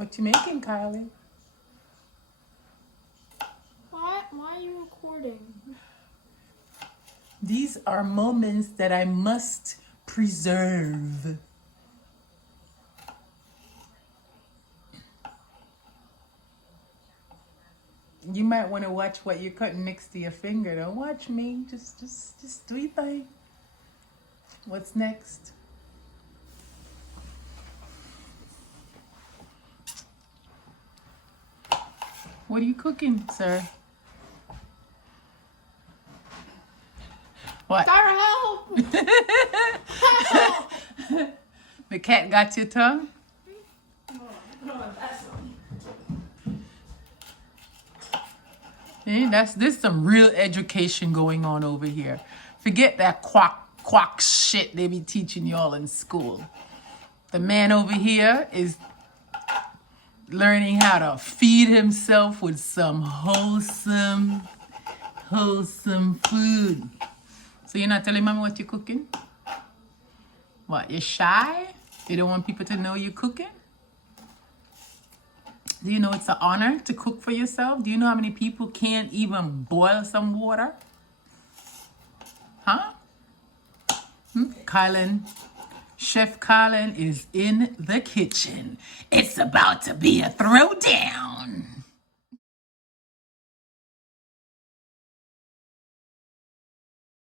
What you making, Kylan? Why are you recording? These are moments that I must preserve. You might want to watch what you're cutting next to your finger. Don't watch me. Just do your thing. What's next? What are you cooking, sir? What? Sarah, help! Help! The cat got your tongue? There's some real education going on over here. Forget that quack shit they be teaching y'all in school. The man over here is learning how to feed himself with some wholesome food. So you're not telling mommy what you're cooking? What, you're shy? You don't want people to know you're cooking? Do you know it's an honor to cook for yourself? Do you know how many people can't even boil some water? Huh? Kylan, Chef Kylan is in the kitchen. It's about to be a throwdown.